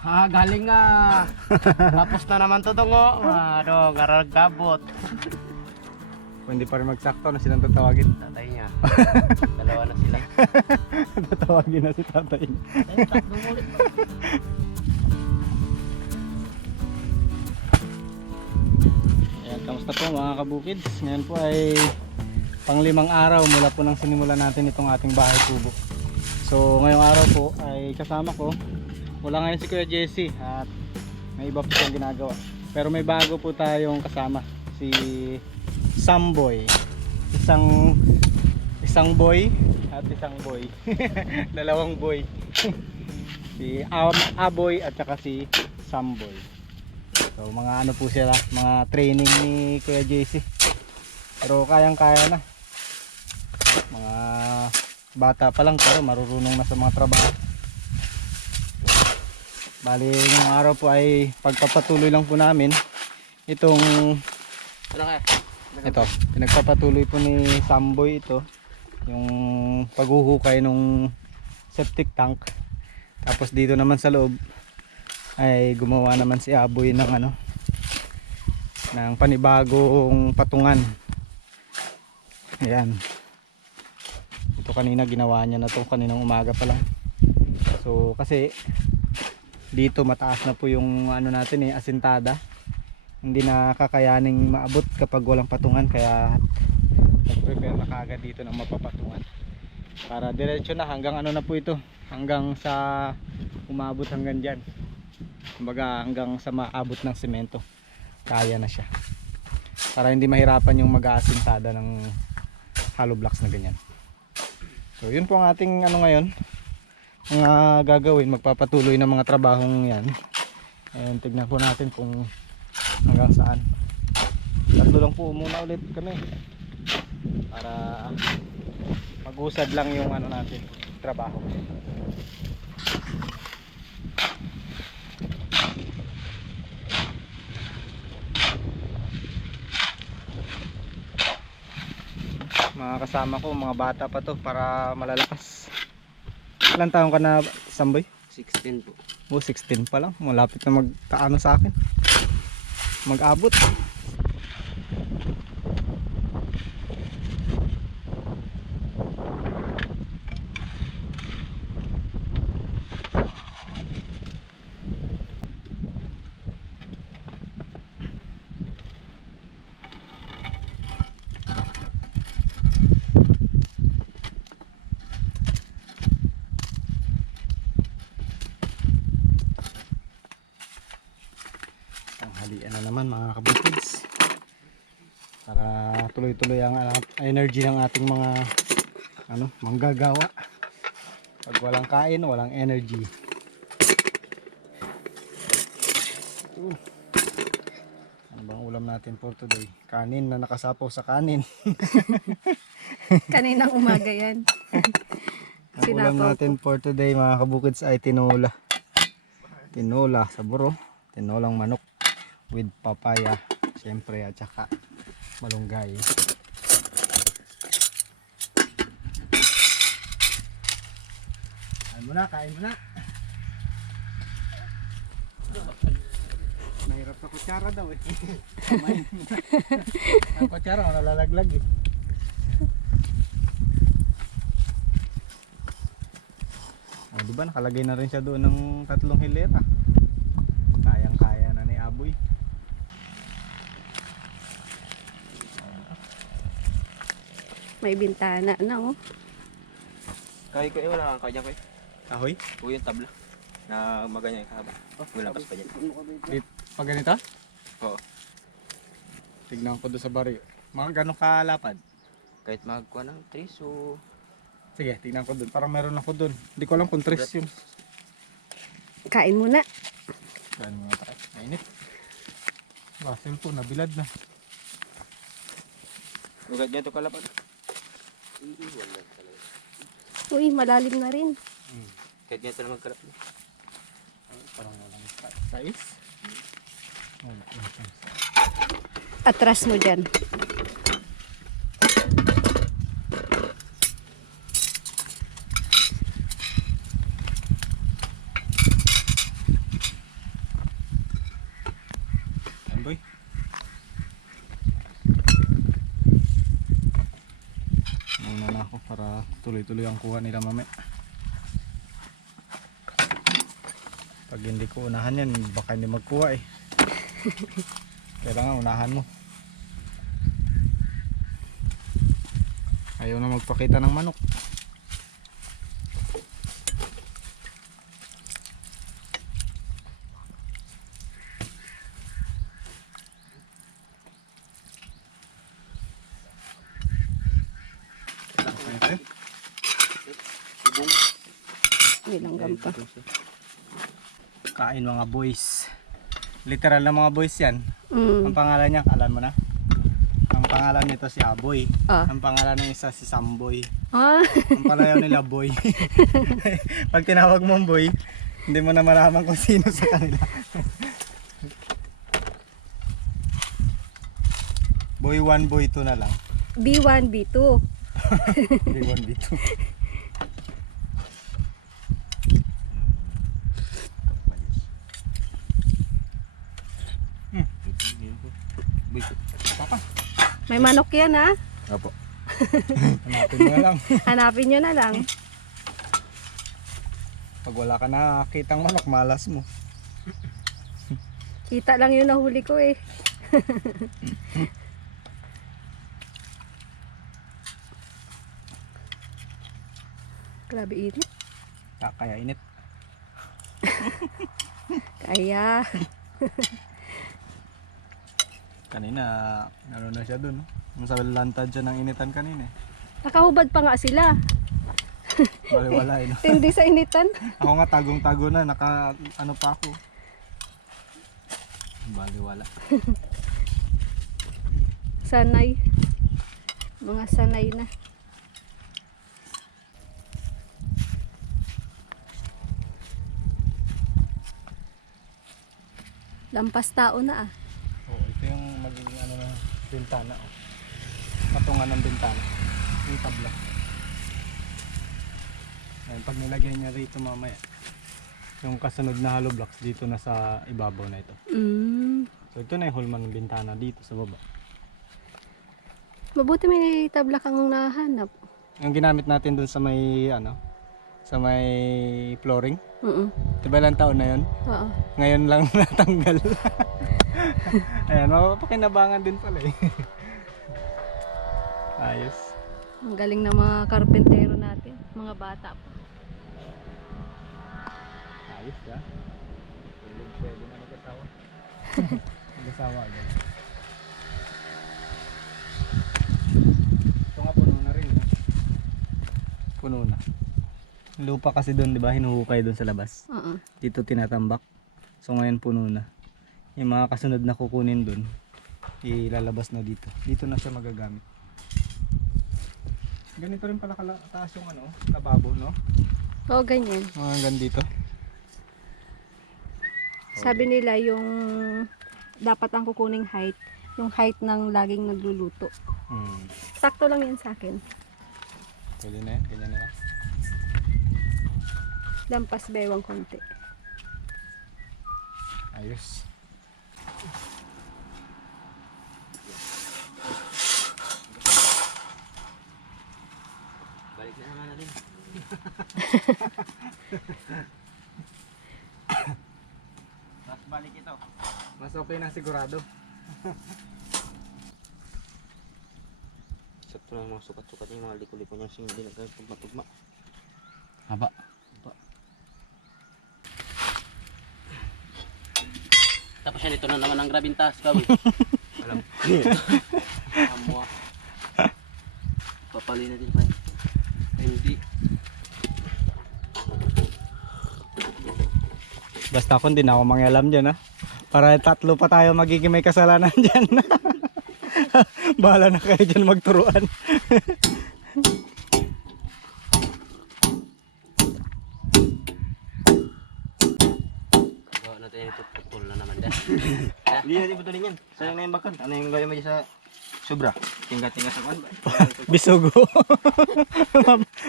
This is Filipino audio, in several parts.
Ah, galing nga. Tapos na naman to dong oh. Ano, garagabot. Kung hindi pa rin magsakto na silang tatawagin. Tatay niya. Dalawa na sila. tatawagin na si tatay. Ayun, tatlo ulit. Ayan, kamusta po mga kabukids? Ngayon po ay panglimang araw mula po nang sinimula natin itong ating bahay kubo. So ngayong araw po ay kasama ko. Wala ngayon si Kuya Jesse at may iba po siyang ginagawa. Pero may bago po tayong kasama. Si Samboy. Isang isang boy at isang boy. Dalawang boy. si Aboy at saka si Samboy. So mga ano po sila, mga training ni Kuya JC. Pero kayang kaya na. Mga bata pa lang pero marurunong na sa mga trabaho. Bali ngayong araw po ay pagpapatuloy lang po namin itong ito, pinagpapatuloy po ni Samboy ito yung paghuhukay nung septic tank. Tapos dito naman sa loob ay gumawa naman si Aboy ng ano ng panibagong patungan. Ayan. Ito kanina ginawa niya na to kaninang umaga pa lang. So kasi dito mataas na po yung ano natin eh asintada. Hindi na kakayaning maabot kapag walang patungan kaya nag-prepare na kaagad dito ng mapapatungan. Para diretso na hanggang ano na po ito? Hanggang sa umabot hanggang dyan. Kumbaga hanggang sa maabot ng semento kaya na siya. Para hindi mahirapan yung mag-aasintada ng hollow blocks na ganyan. So yun po ang ating ano ngayon mga gagawin magpapatuloy ng mga trabahong yan. And tignan po natin kung hanggang saan. Tatlo lang po muna ulit kami. Para mag-usad lang yung ano natin trabaho. Mga kasama ko mga bata pa to para malalakas ilang taon ka na Samboy? 16 po. Oh, 16 pa lang. Malapit na magkaano sa akin. Mag-abot. Tanghalian na naman mga kabutids. Para tuloy-tuloy ang ano, energy ng ating mga ano, manggagawa. Pag walang kain, walang energy. Uh. Ano bang ulam natin for today? Kanin na nakasapaw sa kanin. Kaninang umaga yan. Ang ulam natin for today mga kabukids ay tinola. Tinola sa buro. Tinolang manok with papaya. Siyempre at saka malunggay. Kain mo na, kain mo na. Mahirap sa kutsara daw eh. Ang kutsara, nalalaglag eh. Oh, di ba nakalagay na rin siya doon ng tatlong hilera. Kayang-kaya na ni Aboy. May bintana na oh. Kaya ko eh, wala kang kanya ko eh. Kahoy? O yung tabla. Na maganyan yung kahaba. Oh, malakas pa dyan. Pag ganito? Oo. Tignan ko doon sa baryo. Mga ganong kalapad. Kahit magkuha ng trees o... Sige, tignan ko doon. Parang meron ako doon. Hindi ko alam kung tres yun. Kain muna. Saan mo tayo? Mainit. Ba, cellphone, nabilad na. Ugat niya ito kalapad. Iiwan lang talaga. Uy, malalim na rin. Hmm. Kahit nga talaga magkarap na. Parang walang size. Wala akong size. Atras mo dyan. Amboy? Tuloy-tuloy ang kuha nila mamaya. Pag hindi ko unahan yan, baka hindi magkuha eh. Kailangan unahan mo. Ayaw na magpakita ng manok. Pa. Kain mga boys. Literal na mga boys yan. Ang Mm. pangalan niya, alam mo na? Ang pangalan nito si Aboy. Ah. Ang pangalan ng isa si Samboy. Ah, Ang palayaw nila Boy. Pag tinawag mong Boy, hindi mo na malaman kung sino sa kanila. boy 1, Boy 2 na lang. B1, B2. Boy 1, May manok yan ha. Opo. hanapin mo na lang. Hanapin nyo na lang. Pag wala ka nakakitang manok, malas mo. Kita lang yung nahuli ko eh. Grabe init. Ah, Kaya init. Kaya. Kanina, ano na siya dun. Sa lantad siya ng initan kanina. eh. Nakahubad pa nga sila. Baliwala eh. no? Tindi sa initan. Ako nga tagong-tago na, naka ano pa ako. Baliwala. Sanay. Mga sanay na. Lampas tao na ah. Oo, ito yung magiging ano na bintana. Oh. Patungan ng bintana. Yung tabla. Ayun, pag nilagay niya rito mamaya, yung kasunod na hollow blocks dito na sa ibabaw na ito. Mm. So ito na yung hulman ng bintana dito sa baba. Mabuti may tabla kang nahanap. Yung ginamit natin dun sa may ano, sa may flooring. Mm Diba ilang taon na yun? Oo. Ngayon lang natanggal. Ayan, mapapakinabangan din pala eh. Ayos. Ang galing ng mga karpentero natin. Mga bata pa. Ayos ka. Pwede na mag-asawa. mag-asawa agad. Ito nga puno na rin. No? Puno na. Lupa kasi doon, di ba? Hinuhukay doon sa labas. Oo. Dito tinatambak. So ngayon puno na. Yung mga kasunod na kukunin doon, ilalabas na dito. Dito na siya magagamit. Ganito rin pala kalataas yung ano, lababo, no? Oo, ganyan. Mga hanggang dito. Sabi nila yung dapat ang kukuning height, yung height ng laging nagluluto. Hmm. Sakto lang yan sa akin. Pwede na yan, ganyan na lang. Lampas bewang konti. Ayos. Balik na naman natin. Mas balik ito. Mas okay na sigurado. Sakto lang mga sukat-sukat niya, mga liko-liko niya sing hindi nagkagtugma-tugma. Haba. Haba. Tapos yan, ito na naman ang grabing taas, gawin. Alam. Amo ah. Papali na din pa. Hindi. Basta ako hindi na ako mangialam dyan ha. Para tatlo pa tayo magiging may kasalanan dyan. Bahala na kayo dyan magturuan. Gawa natin yung putol na naman dyan. Hindi natin putulin yan. Sayang na yung bakal. Ano yung gawin mo dyan sa sobra? Tingga-tingga sa kwan ba? Bisugo.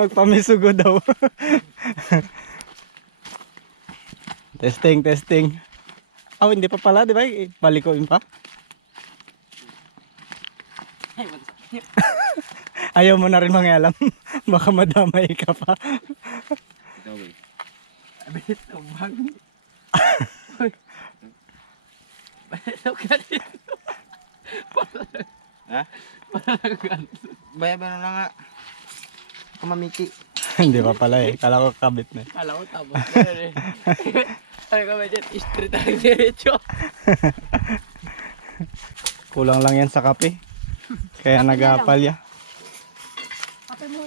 Magpamisugo daw. testing, testing. Oh, hindi pa pala, di ba? Balikoin pa. Ayaw mo na rin mangialam. Baka madamay ka pa. Ikaw, boy. Abit, ang bag. Ikaw ka. Ha? Baya ba na nga? Kumamiti. hindi pa pala eh. Kala ko kabit na. eh. Kala ko tapos. Sabi ko, medyo street ang diretso. Kulang lang yan sa kape. Kaya nag-apalya. Kape mo.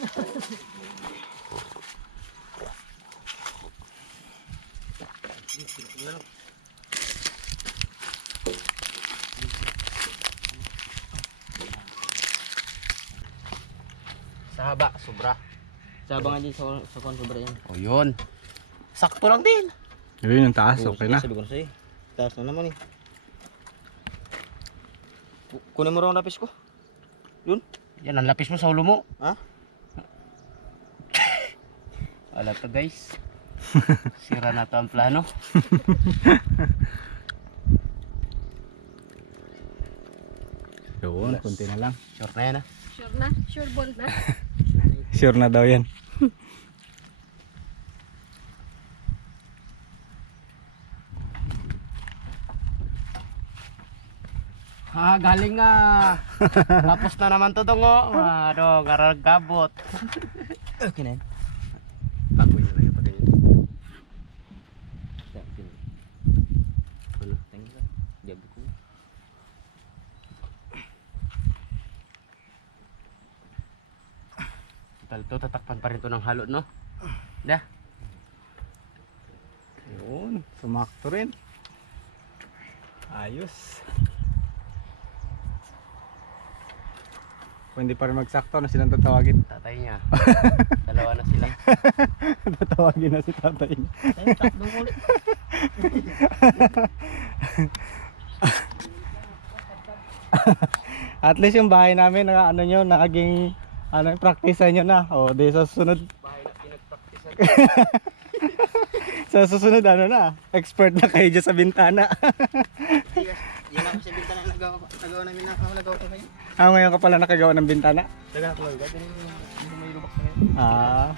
Sa haba, sobra. Sa haba nga din sa, sa kwan, sobra yan. O yun. Sakto lang din. Yun yung taas, okay na. Sabi ko na sa'yo. Taas na naman eh. Ku- Kunin mo raw ang lapis ko. Yan, ang lapis mo sa ulo mo. Ha? Wala to guys. Sira na to ang plano. Yun, kunti na lang. Sure na yan ah. Sure na? Sure ball na? Sure na daw yan. Ha, galing nga. Tapos na naman to dong oh. Ano, garagabot. Okay na yan. Bagoy na lang yung pag ganyan. Ano, thank you. Gabi ko. Total to, tatakpan pa rin to ng halo, no? Da. Yun, sumakto rin. Ayos. Kung hindi pa rin magsakto, ano silang tatawagin? Tatay niya. Dalawa na sila. tatawagin na si tatay niya. Ay, takbong ulit. At least yung bahay namin, na, ano nyo, naging, ano, practice nyo na. O, di sa susunod, Bahay na pinagpraktisan. sa susunod, ano na, expert na kayo dyan sa bintana. Yan ako sa bintana na nagawa, nagawa namin na ako nagawa ko ngayon. Ah, ngayon ka pala nakagawa ng bintana. Taga yung yung may lubak na. Ah,